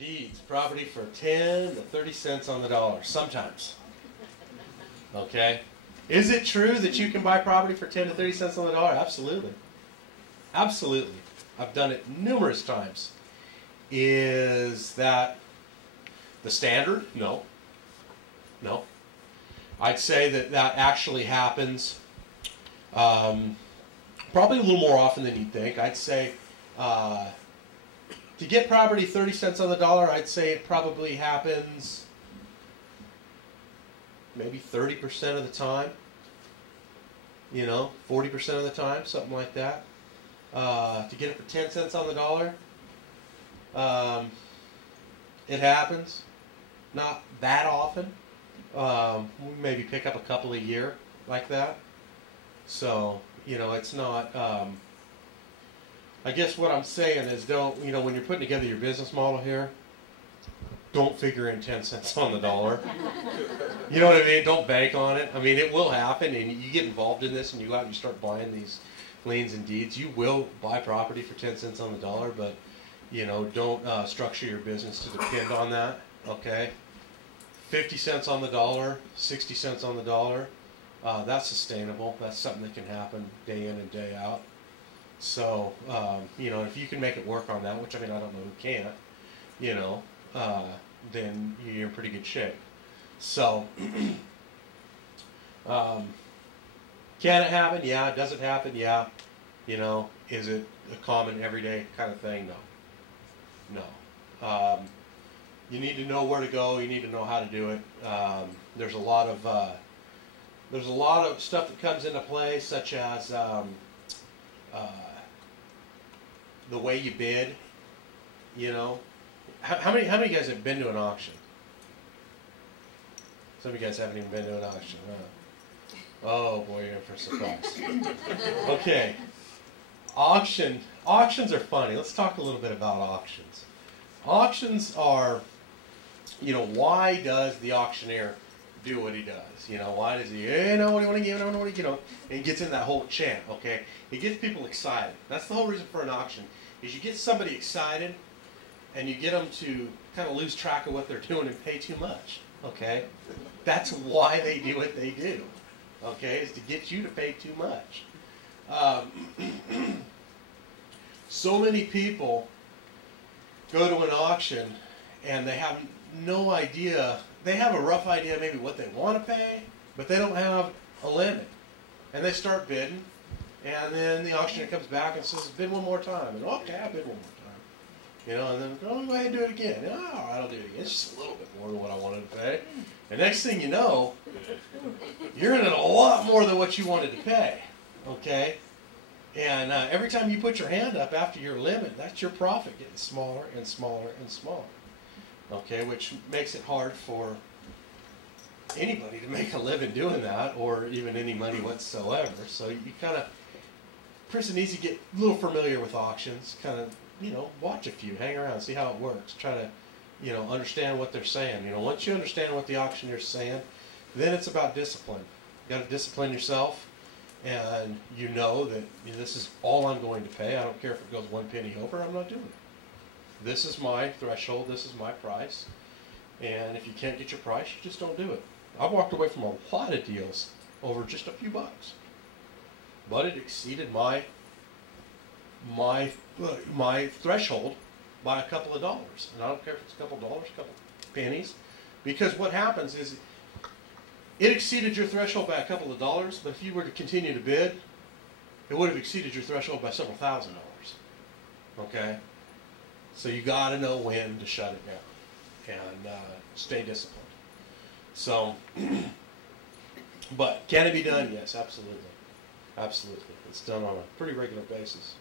Deeds, property for 10 to 30 cents on the dollar, sometimes. Okay? Is it true that you can buy property for 10 to 30 cents on the dollar? Absolutely. Absolutely. I've done it numerous times. Is that the standard? No. No. I'd say that that actually happens probably a little more often than you'd think. I'd say to get property 30 cents on the dollar, I'd say it probably happens maybe 30% of the time. 40% of the time, something like that. To get it for 10 cents on the dollar, it happens. Not that often. We maybe pick up a couple a year like that. So, it's not... I guess what I'm saying is don't, when you're putting together your business model here, don't figure in 10 cents on the dollar. You know what I mean? Don't bank on it. I mean, it will happen, and you get involved in this, and you go out and you start buying these liens and deeds. You will buy property for 10 cents on the dollar, but, don't structure your business to depend on that, okay? 50 cents on the dollar, 60 cents on the dollar, that's sustainable. That's something that can happen day in and day out. So, if you can make it work on that, which I don't know who can't, then you're in pretty good shape. So, can it happen? Yeah. Does it happen? Yeah. Is it a common everyday kind of thing? No. No. You need to know where to go. You need to know how to do it. There's a lot of stuff that comes into play, such as the way you bid. How many of you guys have been to an auction? Some of you guys haven't even been to an auction. Huh? Oh boy, you're in for a surprise. Okay, auctions are funny. Let's talk a little bit about auctions. Auctions are, why does the auctioneer do what he does? Why does he, what do you want to give, and he gets in that whole chant, okay? He gets people excited. That's the whole reason for an auction, is you get somebody excited, and you get them to kind of lose track of what they're doing and pay too much, okay? That's why they do what they do, okay, is to get you to pay too much. So many people go to an auction, and they have no idea. They have a rough idea maybe what they want to pay, but they don't have a limit. And they start bidding, and then the auctioneer comes back and says, bid one more time. And okay, I'll bid one more time. And then, go ahead and do it again. All right, I'll do it again. It's just a little bit more than what I wanted to pay. And next thing you know, you're in it a lot more than what you wanted to pay. Okay? And every time you put your hand up after your limit, that's your profit getting smaller and smaller and smaller. Okay, which makes it hard for anybody to make a living doing that, or even any money whatsoever. So you kind of, person needs to get a little familiar with auctions, kind of, watch a few, hang around, see how it works, try to, understand what they're saying. Once you understand what the auctioneer's saying, then it's about discipline. You got to discipline yourself, and that this is all I'm going to pay. I don't care if it goes 1 penny over, I'm not doing it. This is my threshold, this is my price, and if you can't get your price, you just don't do it. I've walked away from a lot of deals over just a few bucks, but it exceeded my threshold by a couple of dollars, and I don't care if it's a couple of dollars, a couple of pennies, because what happens is it exceeded your threshold by a couple of dollars, but if you were to continue to bid, it would have exceeded your threshold by several $1,000s. Okay? So you got to know when to shut it down and stay disciplined. So, but can it be done? Yes, absolutely. Absolutely. It's done on a pretty regular basis.